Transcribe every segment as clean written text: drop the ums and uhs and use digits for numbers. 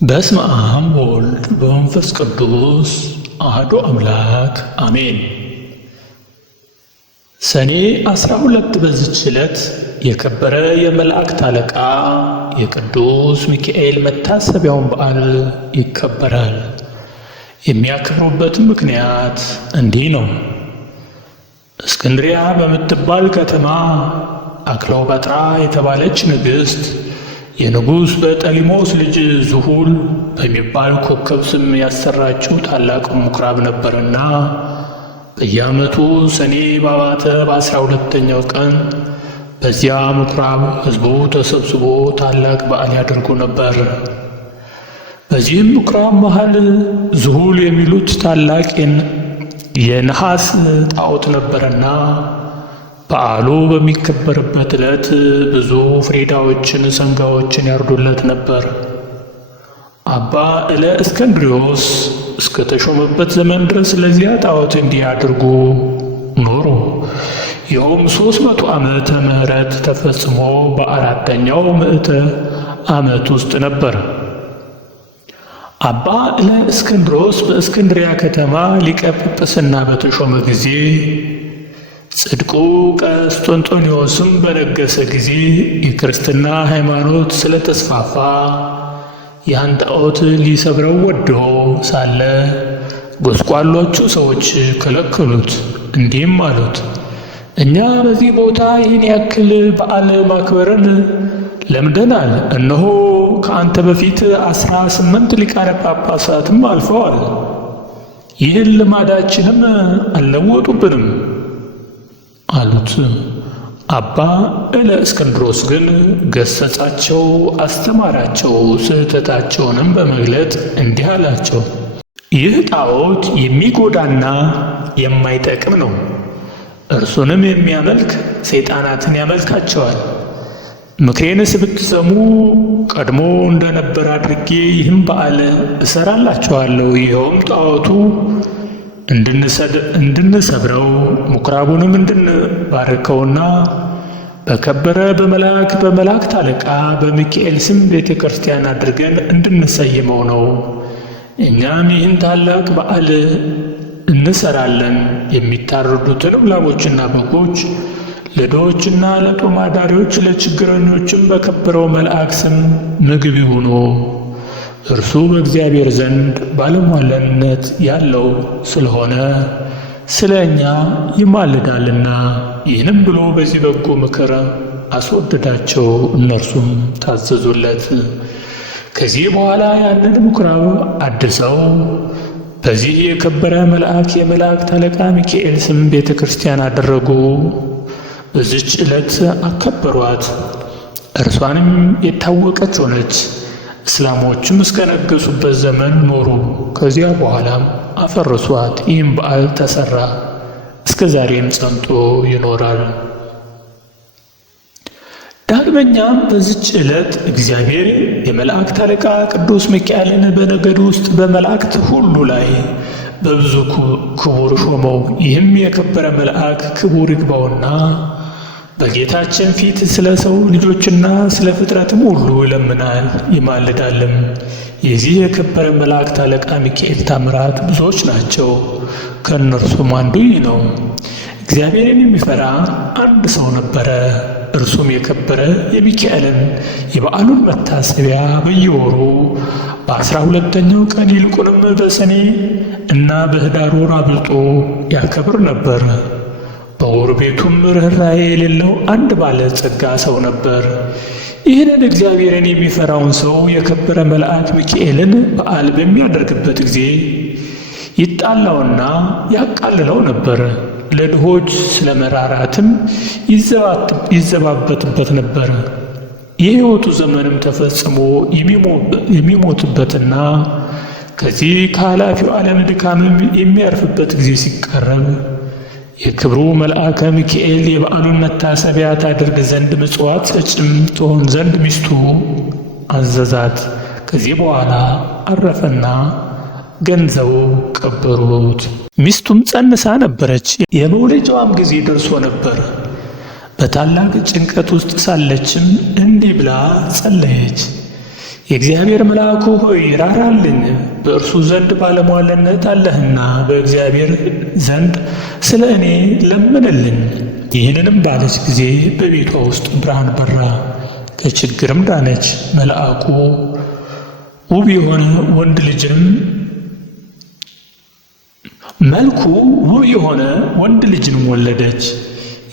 በስመ አብ ወወልድ ወመንፈስ ቅዱስ አሐዱ አምላክ አሜን። ሰኔ 12 በዚች ዕለት የከበረ የመላእክት አለቃ የቅዱስ ሚካኤል መታሰቢያውን በዓል ይከበራል። የሚያከብሩበትም ምክንያት እንዲህ ነው። እስክንድርያ በምትባል ከተማ አክለዎጳጥራ የተባለች ንግሥት የንጉሥ በጠሊሞስ ልጅ ዝሁል በሚባል ኮከብ ስም ያሰራችው ታላቅ ምኵራብ ነበርና በየዓመቱ ሰኔ ባባተ በ12ኛው ቀን በዚያ ምኵራብ ሕዝቡ ተሰብስቦ ታላቅ በዓል ያደርጉ ነበር። በዚህም ምኵራብ መሃል ዝሁል የሚሉት ታላቅ የነሐስ ጣዖት ነበርና በዓሉ በሚከበርበት ዕለት ብዙ ፍሪዳዎችን፣ ሰንጋዎችን ያርዱለት ነበር። አባ እለእስክንድሮስ እስከ ተሾመበት ዘመን ድረስ ለዚያ ጣዖት እንዲህ አድርጉ ኖሩ። ይኸውም 300 ዓመተ ምህረት ተፈጽሞ በ4ኛው ምዕተ ዓመት ውስጥ ነበር። አባ እለእስክንድሮስ በእስክንድርያ ከተማ ሊቀ ጵጵስና በተሾመ ጊዜ ጽድቁ ቀስጠንጦንዮስም በነገሰ ጊዜ የክርስትና ሃይማኖት ስለተስፋፋ ያን ጣዖት ሊሰብረው ወዶ ሳለ ጎስቋሎቹ ሰዎች ከለከሉት። እንዲህም አሉት፣ እኛ በዚህ ቦታ ይህን ያክል በዓል ማክበርን ለምደናል። እነሆ ከአንተ በፊት 18 ሊቃነ ጳጳሳትም አልፈዋል። ይህን ልማዳችንም አልለወጡብንም አሉት። አባ እለእስክንድሮስ ግን ገሰጻቸው፣ አስተማራቸው። ስህተታቸውንም በመግለጥ እንዲህ አላቸው፣ ይህ ጣዖት የሚጎዳና የማይጠቅም ነው። እርሱንም የሚያመልክ ሰይጣናትን ያመልካቸዋል። ምክሬንስ ብትሰሙ ቀድሞ እንደነበር አድርጌ ይህም በዓል እሰራላችኋለሁ። ይኸውም ጣዖቱ እንድንሰብረው ምኵራቡንም እንድንባርከውና በከበረ በመላእክት አለቃ በሚካኤል ስም ቤተ ክርስቲያን አድርገን እንድንሰይመው ነው። እኛም ይህን ታላቅ በዓል እንሰራለን። የሚታረዱትንም ላሞችና በጎች ለድሆችና ለጦም አዳሪዎች ለችግረኞችም በከበረው መልአክ ስም ምግብ ይሁኑ። እርሱ በእግዚአብሔር ዘንድ ባለሟልነት ያለው ስለሆነ ስለ እኛ ይማልዳልና። ይህንም ብሎ በዚህ በጎ ምክር አስወደዳቸው። እነርሱም ታዘዙለት። ከዚህ በኋላ ያንን ምኵራብ አድሰው በዚህ የከበረ መልአክ የመላእክት አለቃ ሚካኤል ስም ቤተ ክርስቲያን አደረጉ። በዚች ዕለት አከበሯት። እርሷንም የታወቀች ሆነች። እስላሞችም እስከ ነገሱበት ዘመን ኖሩ። ከዚያ በኋላም አፈረሷት። ይህም በዓል ተሰራ፣ እስከ ዛሬም ጸንቶ ይኖራል። ዳግመኛም በዚች ዕለት እግዚአብሔር የመላእክት አለቃ ቅዱስ ሚካኤልን በነገድ ውስጥ በመላእክት ሁሉ ላይ በብዙ ክቡር ሾመው። ይህም የከበረ መልአክ ክቡር ይግባውና በጌታችን ፊት ስለ ሰው ልጆችና ስለ ፍጥረትም ሁሉ ይለምናል ይማልዳልም። የዚህ የከበረ መላእክት አለቃ ሚካኤል ታምራት ብዙዎች ናቸው። ከእነርሱም አንዱ ይህ ነው። እግዚአብሔርን የሚፈራ አንድ ሰው ነበረ። እርሱም የከበረ የሚካኤልን የበዓሉን መታሰቢያ በየወሩ በ12ኛው ቀን ይልቁንም በሰኔ እና በኅዳር ወር አብልጦ ያከብር ነበር። በወር ቤቱም ርኅራኄ የሌለው አንድ ባለ ጸጋ ሰው ነበር። ይህንን እግዚአብሔርን የሚፈራውን ሰው የከበረ መልአክ ሚካኤልን በዓል በሚያደርግበት ጊዜ ይጣላውና ያቃልለው ነበር። ለድሆች ስለ መራራትም ይዘባበትበት ነበር። የሕይወቱ ዘመንም ተፈጽሞ የሚሞትበትና ከዚህ ከኃላፊው ዓለም ድካምም የሚያርፍበት ጊዜ ሲቀረብ የክብሩ መልአከ ሚካኤል የበዓሉን መታሰቢያ ታደርግ ዘንድ ምጽዋት ሰጭም ትሆን ዘንድ ሚስቱ አዘዛት። ከዚህ በኋላ አረፈና ገንዘው ቀበሩት። ሚስቱም ጸንሳ ነበረች። የመውለጃዋም ጊዜ ደርሶ ነበር። በታላቅ ጭንቀት ውስጥ ሳለችም እንዲህ ብላ ጸለየች። የእግዚአብሔር መልአኩ ሆይ ራራልኝ፣ በእርሱ ዘንድ ባለሟልነት አለህና በእግዚአብሔር ዘንድ ስለ እኔ ለምንልኝ። ይህንንም ባለች ጊዜ በቤቷ ውስጥ ብርሃን በራ፣ ከችግርም ዳነች። መልአኩ ውብ የሆነ ወንድ ልጅንም ወለደች።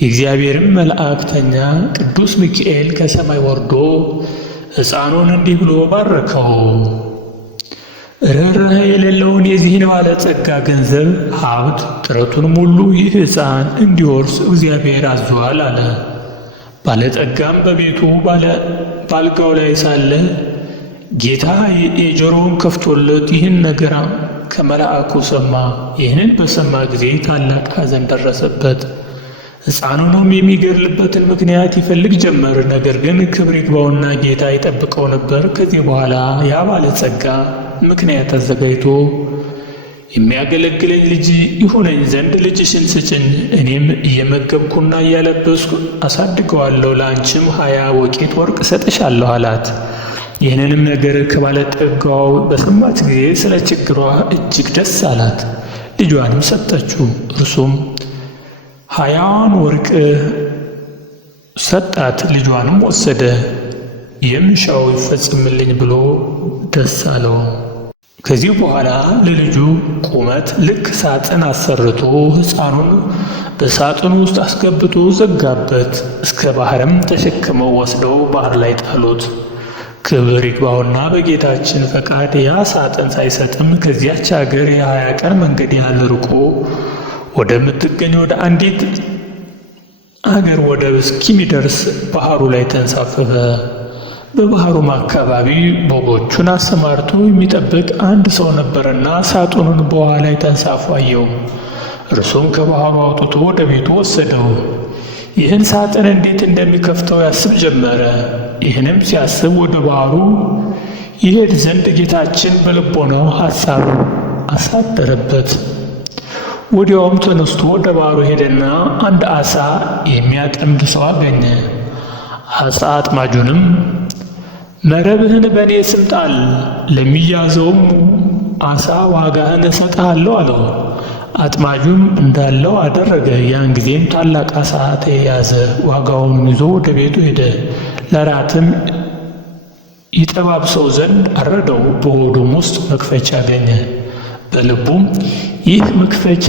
የእግዚአብሔርም መልእክተኛ ቅዱስ ሚካኤል ከሰማይ ወርዶ ሕፃኑን እንዲህ ብሎ ባረከው። ርኅራኄ የሌለውን የዚህን ባለጸጋ ገንዘብ ሀብት ጥረቱንም ሁሉ ይህ ሕፃን እንዲወርስ እግዚአብሔር አዟል አለ። ባለጠጋም በቤቱ ባልጋው ላይ ሳለ ጌታ የጆሮውን ከፍቶለት ይህን ነገር ከመልአኩ ሰማ። ይህንን በሰማ ጊዜ ታላቅ ሐዘን ደረሰበት። ሕፃኑንም የሚገድልበትን ምክንያት ይፈልግ ጀመር። ነገር ግን ክብር ይግባውና ጌታ ይጠብቀው ነበር። ከዚህ በኋላ ያ ባለጸጋ ምክንያት አዘጋጅቶ የሚያገለግለኝ ልጅ ይሆነኝ ዘንድ ልጅሽን ስጭኝ፣ እኔም እየመገብኩና እያለበስኩ አሳድገዋለሁ፣ ለአንቺም 20 ወቄት ወርቅ እሰጥሻለሁ አላት። ይህንንም ነገር ከባለጠጋው በሰማች ጊዜ ስለ ችግሯ እጅግ ደስ አላት። ልጇንም ሰጠችው። እርሱም 20 ወርቅ ሰጣት። ልጇንም ወሰደ። የሚሻው ይፈጽምልኝ ብሎ ደስ አለው። ከዚህ በኋላ ለልጁ ቁመት ልክ ሳጥን አሰርቶ ሕፃኑን በሳጥኑ ውስጥ አስገብቶ ዘጋበት። እስከ ባህርም ተሸክመው ወስደው ባህር ላይ ጣሉት። ክብር ይግባውና በጌታችን ፈቃድ ያ ሳጥን ሳይሰጥም ከዚያች አገር የ20 ቀን መንገድ ያህል ርቆ ወደምትገኝ ወደ አንዲት አገር ወደብ እስኪደርስ ባህሩ ላይ ተንሳፈፈ። በባህሩም አካባቢ በጎቹን አሰማርቶ የሚጠብቅ አንድ ሰው ነበርና ሳጥኑን በውሃ ላይ ተንሳፎ አየው። እርሱም ከባህሩ አውጥቶ ወደ ቤቱ ወሰደው። ይህን ሳጥን እንዴት እንደሚከፍተው ያስብ ጀመረ። ይህንም ሲያስብ ወደ ባህሩ ይሄድ ዘንድ ጌታችን በልቦናው ሐሳብ አሳደረበት። ወዲያውም ተነስቶ ወደ ባህሩ ሄደና አንድ ዓሣ የሚያጠምድ ሰው አገኘ። ዓሣ አጥማጁንም መረብህን በእኔ ስም ጣል፣ ለሚያዘውም ዓሣ ዋጋህን እሰጥሃለሁ አለው። አጥማጁም እንዳለው አደረገ። ያን ጊዜም ታላቅ ዓሣ ተያዘ። ዋጋውን ይዞ ወደ ቤቱ ሄደ። ለራትም ይጠባብሰው ዘንድ አረደው። በሆዱም ውስጥ መክፈቻ አገኘ። በልቡም ይህ መክፈቻ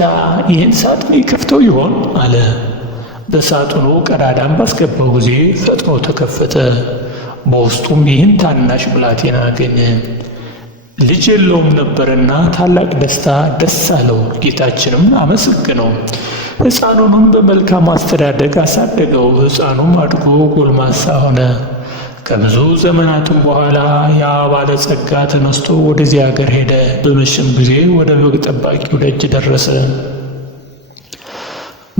ይህን ሳጥን ይከፍተው ይሆን አለ። በሳጥኑ ቀዳዳም ባስገባው ጊዜ ፈጥኖ ተከፈተ። በውስጡም ይህን ታናሽ ብላቴና አገኘ። ልጅ የለውም ነበርና ታላቅ ደስታ ደስ አለው። ጌታችንም አመሰገነው። ሕፃኑንም በመልካም አስተዳደግ አሳደገው። ሕፃኑም አድጎ ጎልማሳ ሆነ። ከብዙ ዘመናትም በኋላ ያ ባለጸጋ ተነስቶ ወደዚያ አገር ሄደ። በመሸም ጊዜ ወደ በግ ጠባቂው ደጅ ደረሰ።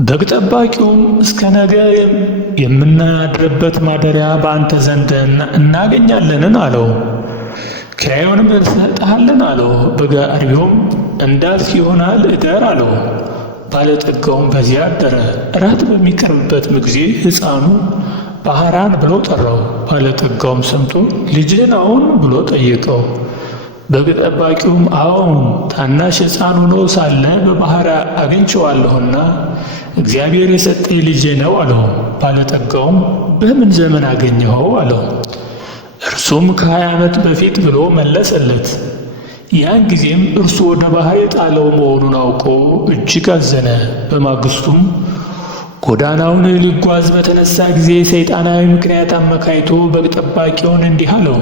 በግ ጠባቂውም እስከ ነገ የምናድርበት ማደሪያ በአንተ ዘንድ እናገኛለንን አለው። ኪራዩንም እንሰጥሃለን አለው። በግ አርቢውም እንዳልክ ይሆናል፣ እደር አለው። ባለጠጋውም በዚያ አደረ። እራት በሚቀርብበት ጊዜ ሕፃኑ ባህራን ብሎ ጠራው። ባለጠጋውም ሰምቶ ልጅህን አሁን ብሎ ጠየቀው። በግ ጠባቂውም አዎን፣ ታናሽ ሕፃን ሆኖ ሳለ በባህር አግኝቼዋለሁና እግዚአብሔር የሰጠኝ ልጄ ነው አለው። ባለጠጋውም በምን ዘመን አገኘኸው አለው። እርሱም ከ20 ዓመት በፊት ብሎ መለሰለት። ያን ጊዜም እርሱ ወደ ባህር የጣለው መሆኑን አውቆ እጅግ አዘነ። በማግስቱም ጎዳናውን ሊጓዝ በተነሳ ጊዜ ሰይጣናዊ ምክንያት አመካይቶ በግ ጠባቂውን እንዲህ አለው፣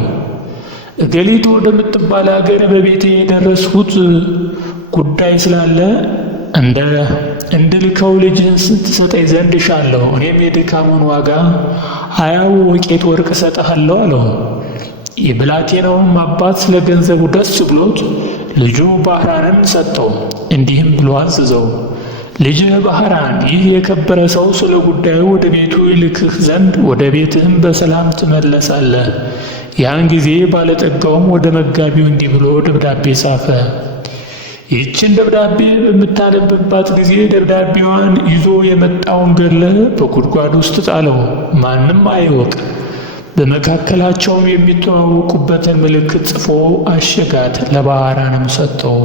እገሊት ወደምትባል አገር በቤቴ የደረስሁት ጉዳይ ስላለ እንድልከው ልጅህን ስትሰጠኝ ዘንድ እሻለሁ። እኔም የድካሙን ዋጋ 20 ወቄት ወርቅ እሰጥሃለሁ አለው። የብላቴናውም አባት ስለ ገንዘቡ ደስ ብሎት ልጁ ባህራንን ሰጠው። እንዲህም ብሎ አዘዘው፣ ልጅህ ባህራን፣ ይህ የከበረ ሰው ስለ ጉዳዩ ወደ ቤቱ ይልክህ ዘንድ ወደ ቤትህም በሰላም ትመለሳለህ። ያን ጊዜ ባለጠጋውም ወደ መጋቢው እንዲህ ብሎ ደብዳቤ ጻፈ። ይህችን ደብዳቤ በምታነብባት ጊዜ ደብዳቤዋን ይዞ የመጣውን ገድለህ በጉድጓድ ውስጥ ጣለው፣ ማንም አይወቅ። በመካከላቸውም የሚተዋወቁበትን ምልክት ጽፎ አሸጋት። ለባህራንም ሰጠው።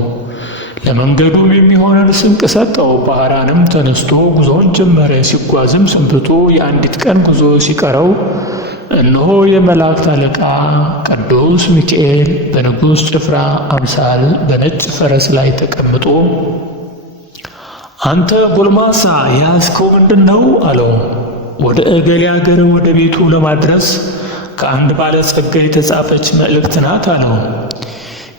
ለመንገዱም የሚሆንን ስንቅ ሰጠው። ባህራንም ተነስቶ ጉዞውን ጀመረ። ሲጓዝም ሰንብቶ የአንዲት ቀን ጉዞ ሲቀረው እነሆ የመላእክት አለቃ ቅዱስ ሚካኤል በንጉሥ ጭፍራ አምሳል በነጭ ፈረስ ላይ ተቀምጦ አንተ ጎልማሳ የያዝከው ምንድን ነው? አለው። ወደ እገሌ አገር ወደ ቤቱ ለማድረስ ከአንድ ባለጸጋ የተጻፈች መልእክት ናት አለው።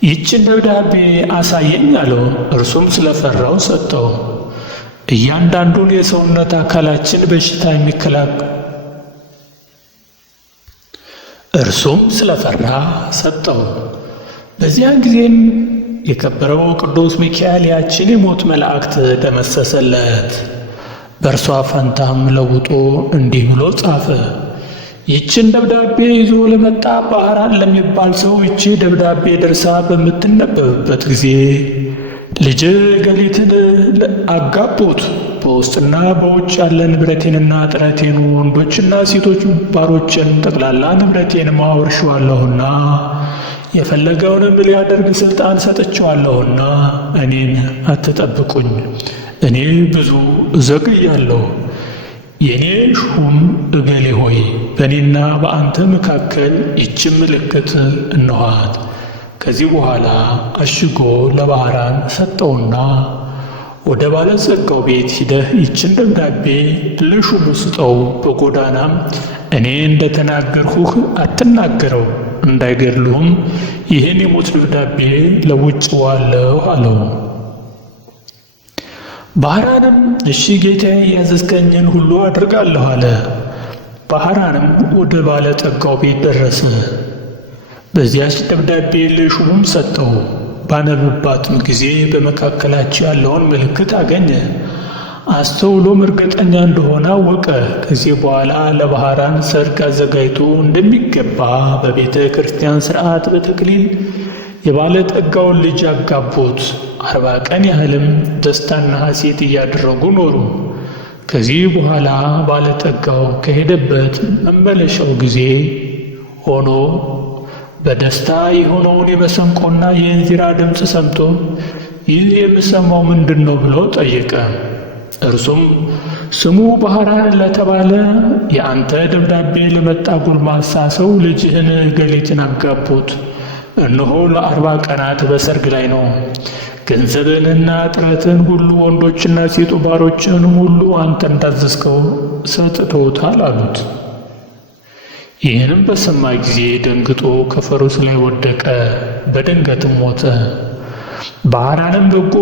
ይህችን ደብዳቤ አሳየኝ አለው። እርሱም ስለፈራው ሰጠው። እያንዳንዱን የሰውነት አካላችን በሽታ እርሱም ስለፈራ ሰጠው። በዚያን ጊዜም የከበረው ቅዱስ ሚካኤል ያችን የሞት መላእክት ደመሰሰለት። በእርሷ ፈንታም ለውጦ እንዲህ ብሎ ጻፈ። ይችን ደብዳቤ ይዞ ለመጣ ባህራን ለሚባል ሰው ይቺ ደብዳቤ ደርሳ በምትነበብበት ጊዜ ልጅ ገሊትን አጋቡት። በውስጥና በውጭ ያለ ንብረቴንና ጥረቴን ወንዶችና ሴቶች ባሮችን ጠቅላላ ንብረቴን አወርሼዋለሁና የፈለገውንም ሊያደርግ ሥልጣን ሰጥቼዋለሁና እኔን አትጠብቁኝ። እኔ ብዙ እዘግያለሁ። የኔ ሹም እገሌ ሆይ በእኔና በአንተ መካከል ይህችን ምልክት እንኋት። ከዚህ በኋላ አሽጎ ለባህራን ሰጠውና ወደ ባለጸጋው ቤት ሂደህ ይችን ደብዳቤ ለሹሙ ስጠው። በጎዳናም እኔ እንደተናገርሁህ አትናገረው፣ እንዳይገድሉህም ይህን የሞት ደብዳቤ ለውጬዋለሁ አለው። ባህራንም እሺ ጌታዬ፣ ያዘዝከኝን ሁሉ አድርጋለሁ አለ። ባህራንም ወደ ባለጠጋው ቤት ደረሰ። በዚያች ደብዳቤ ለሹሙም ሰጠው። ባነበባትም ጊዜ በመካከላቸው ያለውን ምልክት አገኘ። አስተውሎም እርግጠኛ እንደሆነ አወቀ። ከዚህ በኋላ ለባህራን ሰርግ አዘጋጅቶ እንደሚገባ በቤተ ክርስቲያን ሥርዓት በተክሊል የባለጠጋውን ልጅ አጋቡት። 40 ቀን ያህልም ደስታና ሐሴት እያደረጉ ኖሩ። ከዚህ በኋላ ባለጠጋው ከሄደበት መመለሻው ጊዜ ሆኖ በደስታ የሆነውን የመሰንቆና የእንዚራ ድምፅ ሰምቶ ይህ የምሰማው ምንድን ነው ብሎ ጠየቀ። እርሱም ስሙ ባህራን ለተባለ የአንተ ደብዳቤ ለመጣ ጎልማሳ ሰው ልጅህን ገሊትን አጋቡት። እነሆ ለ40 ቀናት በሰርግ ላይ ነው። ገንዘብንና ጥረትን ሁሉ ወንዶችና ሴቱ ባሮችን ሁሉ አንተ እንዳዘዝከው ሰጥተውታል አሉት። ይህንም በሰማ ጊዜ ደንግጦ ከፈረሱ ላይ ወደቀ፣ በድንገትም ሞተ። ባህራንም በጎ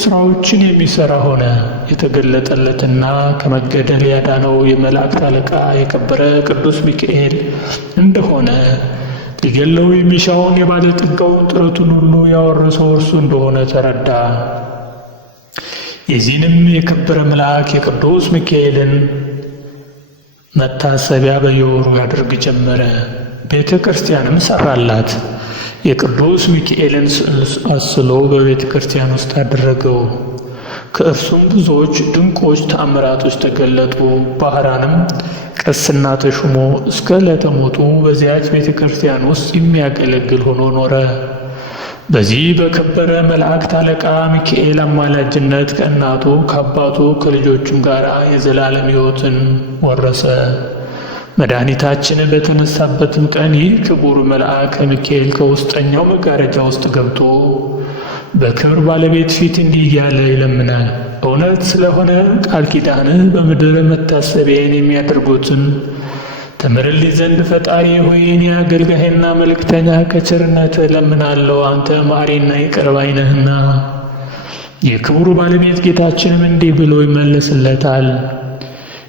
ሥራዎችን የሚሠራ ሆነ። የተገለጠለትና ከመገደል ያዳነው የመላእክት አለቃ የከበረ ቅዱስ ሚካኤል እንደሆነ ሊገለው የሚሻውን የባለጠጋውን ጥረቱን ሁሉ ያወረሰው እርሱ እንደሆነ ተረዳ። የዚህንም የከበረ መልአክ የቅዱስ ሚካኤልን መታሰቢያ በየወሩ ያደርግ ጀመረ። ቤተ ክርስቲያንም ሠራላት። የቅዱስ ሚካኤልን ስዕል አስሎ በቤተ ክርስቲያን ውስጥ አደረገው። ከእርሱም ብዙዎች ድንቆች ተአምራቶች ተገለጡ። ባህራንም ቅስና ተሹሞ እስከ ዕለተ ሞቱ በዚያች ቤተ ክርስቲያን ውስጥ የሚያገለግል ሆኖ ኖረ። በዚህ በከበረ መላእክት አለቃ ሚካኤል አማላጅነት ከእናቱ ከአባቱ ከልጆቹም ጋር የዘላለም ሕይወትን ወረሰ። መድኃኒታችን በተነሳበትም ቀን ይህ ክቡር መልአክ ሚካኤል ከውስጠኛው መጋረጃ ውስጥ ገብቶ በክብር ባለቤት ፊት እንዲህ እያለ ይለምናል። እውነት ስለሆነ ቃል ኪዳንህ በምድር መታሰቢያን የሚያደርጉትን ተምርልኝ ዘንድ ፈጣሪ ሆይ እኔ አገልጋይና መልእክተኛ ከቸርነትህ እለምናለሁ። አንተ መሐሪና ይቅር ባይ ነህና። የክብሩ ባለቤት ጌታችንም እንዲህ ብሎ ይመልስለታል።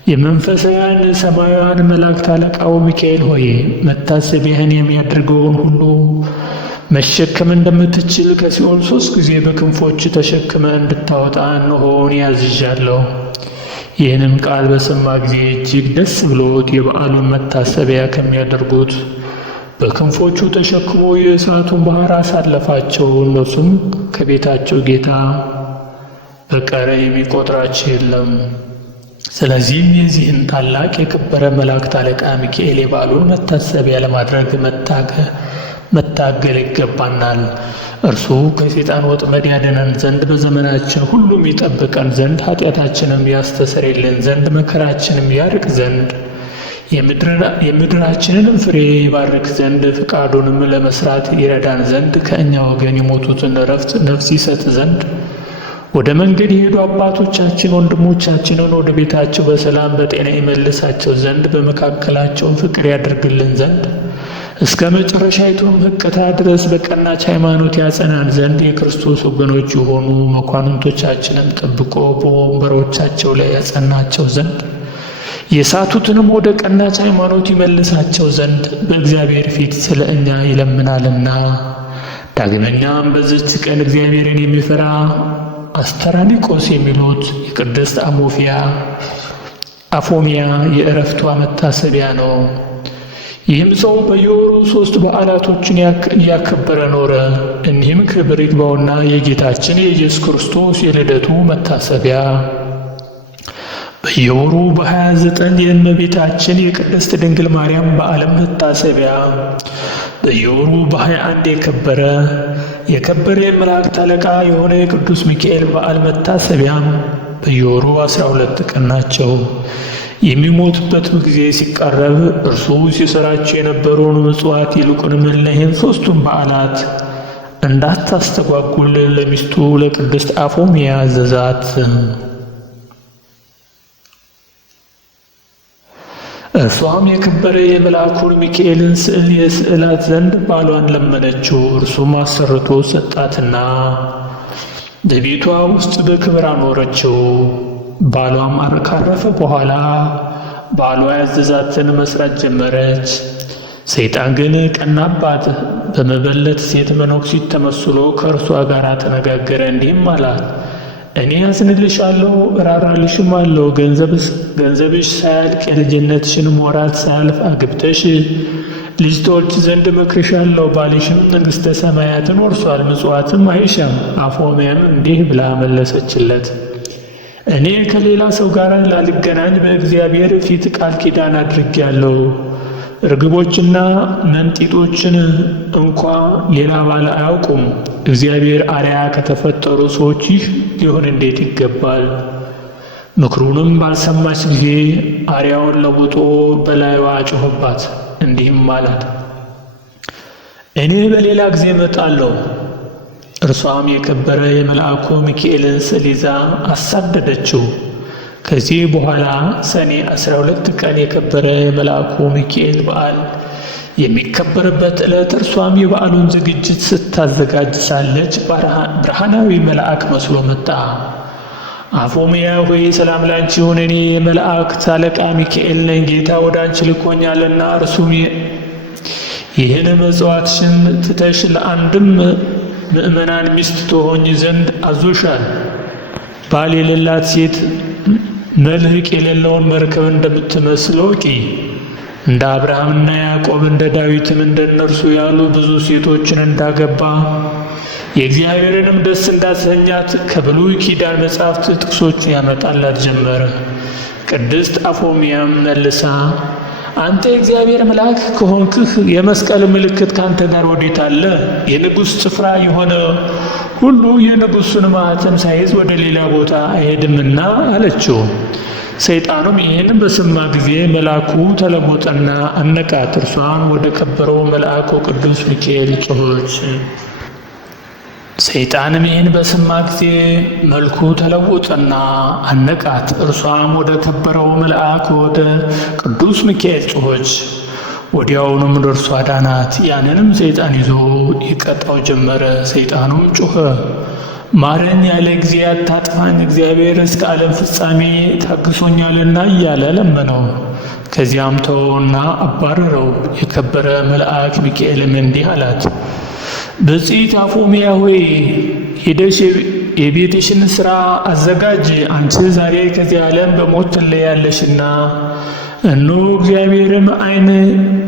የመንፈሳውያን ሰማያውያን መላእክት አለቃው ሚካኤል ሆይ መታሰቢያህን የሚያደርገውን ሁሉ መሸከም እንደምትችል ከሲኦል 3 ጊዜ በክንፎች ተሸክመ እንድታወጣ እነሆ እኔ አዝዣለሁ። ይህንም ቃል በሰማ ጊዜ እጅግ ደስ ብሎት የበዓሉን መታሰቢያ ከሚያደርጉት በክንፎቹ ተሸክሞ የእሳቱን ባሕር አሳለፋቸው። እነሱም ከቤታቸው ጌታ በቀረ የሚቆጥራቸው የለም። ስለዚህም የዚህን ታላቅ የከበረ መላእክት አለቃ ሚካኤል የበዓሉን መታሰቢያ ለማድረግ መታገል ይገባናል። እርሱ ከሰይጣን ወጥመድ ያድነን ዘንድ በዘመናችን ሁሉም ይጠብቀን ዘንድ ኃጢአታችንም ያስተሰርይልን ዘንድ መከራችንም ያርቅ ዘንድ የምድራችንንም ፍሬ ይባርክ ዘንድ ፍቃዱንም ለመስራት ይረዳን ዘንድ ከእኛ ወገን የሞቱትን ዕረፍት ነፍስ ይሰጥ ዘንድ ወደ መንገድ የሄዱ አባቶቻችን ወንድሞቻችንን ወደ ቤታቸው በሰላም በጤና ይመልሳቸው ዘንድ በመካከላቸው ፍቅር ያደርግልን ዘንድ እስከ መጨረሻይቱም ሕቅታ ድረስ በቀናች ሃይማኖት ያጸናን ዘንድ የክርስቶስ ወገኖች የሆኑ መኳንንቶቻችንን ጠብቆ በወንበሮቻቸው ላይ ያጸናቸው ዘንድ የሳቱትንም ወደ ቀናች ሃይማኖት ይመልሳቸው ዘንድ በእግዚአብሔር ፊት ስለ እኛ ይለምናልና። ዳግመኛም በዚች ቀን እግዚአብሔርን የሚፈራ አስተራኒቆስ የሚሉት የቅድስት አፎሚያ የዕረፍቷ መታሰቢያ ነው። ይህም ሰው በየወሩ 3 በዓላቶችን እያከበረ ኖረ። እኒህም ክብር ይግባውና የጌታችን የኢየሱስ ክርስቶስ የልደቱ መታሰቢያ፣ በየወሩ በ29 የእመቤታችን የቅድስት ድንግል ማርያም በዓለ መታሰቢያ፣ በየወሩ በ21 የከበረ የመላእክት አለቃ የሆነ የቅዱስ ሚካኤል በዓል መታሰቢያም በየወሩ 12 ቀን ናቸው። የሚሞትበት ጊዜ ሲቃረብ እርሱ ሲሰራቸው የነበረውን ምጽዋት ይልቁንም እነዚህን 3ቱን በዓላት እንዳታስተጓጉል ለሚስቱ ለቅድስት አፎሚያ አዘዛት። እርሷም የከበረ የመልአኩን ሚካኤልን ስዕል የስዕላት ዘንድ ባሏን ለመነችው። እርሱም አሰርቶ ሰጣትና በቤቷ ውስጥ በክብር አኖረችው። ባሏም ካረፈ በኋላ ባሏ ያዘዛትን መስራት ጀመረች። ሰይጣን ግን ቀናባት። በመበለት ሴት መነኩሲት ተመስሎ ከእርሷ ጋር ተነጋገረ። እንዲህም አላት፣ እኔ ያዝንልሻለሁ እራራልሽም አለው። ገንዘብሽ ሳያልቅ የልጅነትሽንም ወራት ሳያልፍ አግብተሽ ልጅ ትወልጂ ዘንድ እመክርሻለሁ። ባልሽም መንግሥተ ሰማያትን ወርሷል፣ ምጽዋትም አይሻም። አፎሚያም እንዲህ ብላ መለሰችለት፣ እኔ ከሌላ ሰው ጋር ላልገናኝ በእግዚአብሔር ፊት ቃል ኪዳን አድርጌያለሁ። ርግቦችና መንጢጦችን እንኳ ሌላ ባል አያውቁም። እግዚአብሔር አርያ ከተፈጠሩ ሰዎች ይህ ሊሆን እንዴት ይገባል? ምክሩንም ባልሰማች ጊዜ አርያውን ለውጦ በላይዋ ጮኸባት። እንዲህም አላት፣ እኔ በሌላ ጊዜ እመጣለሁ። እርሷም የከበረ የመልአኩ ሚካኤልን ስዕል ይዛ አሳደደችው። ከዚህ በኋላ ሰኔ 12 ቀን የከበረ የመልአኩ ሚካኤል በዓል የሚከበርበት ዕለት እርሷም የበዓሉን ዝግጅት ስታዘጋጅ ሳለች ብርሃናዊ መልአክ መስሎ መጣ። አፎሚያ ሆይ ሰላም ላንቺ ይሁን፣ እኔ የመላእክት አለቃ ሚካኤል ነኝ። ጌታ ወደ አንቺ ልኮኛልና እርሱም ይህን መጽዋዕትሽን ትተሽ ለአንድም ምእመናን ሚስት ትሆኚ ዘንድ አዞሻል። ባል የሌላት ሴት መልህቅ የሌለውን መርከብ እንደምትመስል እወቂ። እንደ አብርሃምና ያዕቆብ እንደ ዳዊትም እንደ እነርሱ ያሉ ብዙ ሴቶችን እንዳገባ የእግዚአብሔርንም ደስ እንዳሰኛት ከብሉይ ኪዳን መጻሕፍት ጥቅሶችን ያመጣላት ጀመረ። ቅድስት አፎሚያም መልሳ አንተ የእግዚአብሔር መልአክ ከሆንክህ የመስቀል ምልክት ካንተ ጋር ወዴት አለ? የንጉሥ ጭፍራ የሆነ ሁሉ የንጉሡን ማኅተም ሳይዝ ወደ ሌላ ቦታ አይሄድምና አለችው። ሰይጣኑም ይህን በሰማ ጊዜ መልአኩ ተለወጠና አነቃት። እርሷም ወደ ከበረው መልአኩ ቅዱስ ሚካኤል ጮኸች። ሰይጣንም ይህን በሰማ ጊዜ መልኩ ተለወጠና አነቃት። እርሷም ወደ ከበረው መልአክ ወደ ቅዱስ ሚካኤል ጮኸች። ወዲያውኑም ደርሶ አዳናት። ያንንም ሰይጣን ይዞ ይቀጣው ጀመረ። ሰይጣኑም ጮኸ፣ ማረኝ፣ ያለ ጊዜ አታጥፋኝ፣ እግዚአብሔር እስከ ዓለም ፍጻሜ ታግሶኛልና እያለ ለመነው። ከዚያም ተወውና አባረረው። የከበረ መልአክ ሚካኤልም እንዲህ አላት፣ ብፅዕት አፎሚያ ሆይ ሄደሽ የቤትሽን ሥራ አዘጋጅ። አንቺ ዛሬ ከዚህ ዓለም በሞት ትለያለሽና እነሆ እግዚአብሔርም ዓይን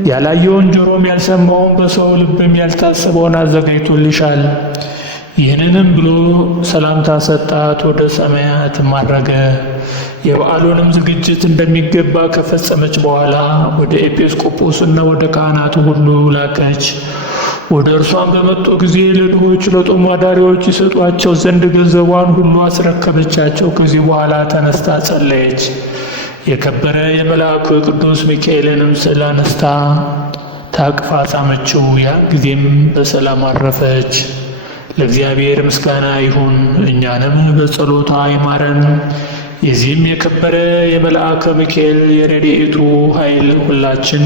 ያላየውን ጆሮም ያልሰማውን በሰው ልብም ያልታሰበውን አዘጋጅቶልሻል። ይህንንም ብሎ ሰላምታ ሰጣት፣ ወደ ሰማያት ማረገ። የበዓሉንም ዝግጅት እንደሚገባ ከፈጸመች በኋላ ወደ ኤጲስቆጶስና ወደ ካህናቱ ሁሉ ላከች። ወደ እርሷን በመጡ ጊዜ ለድሆች ለጦም አዳሪዎች ይሰጧቸው ዘንድ ገንዘቧን ሁሉ አስረከበቻቸው። ከዚህ በኋላ ተነስታ ጸለየች። የከበረ የመልአኩ የቅዱስ ሚካኤልንም ስዕል አነስታ ታቅፋ ሳመችው። ያን ጊዜም በሰላም አረፈች። ለእግዚአብሔር ምስጋና ይሁን፣ እኛንም በጸሎታ ይማረን። የዚህም የከበረ የመልአከ ሚካኤል የረድኤቱ ኃይል ሁላችን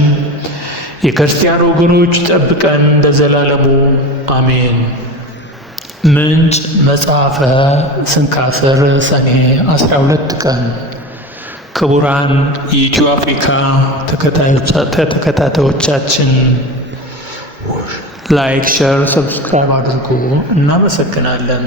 የክርስቲያን ወገኖች ጠብቀን ለዘላለሙ አሜን። ምንጭ መጽሐፈ ስንክሳር ሰኔ 12 ቀን። ክቡራን የኢትዮ አፍሪካ ተከታታዮቻችን ላይክ፣ ሸር፣ ሰብስክራይብ አድርጉ። እናመሰግናለን።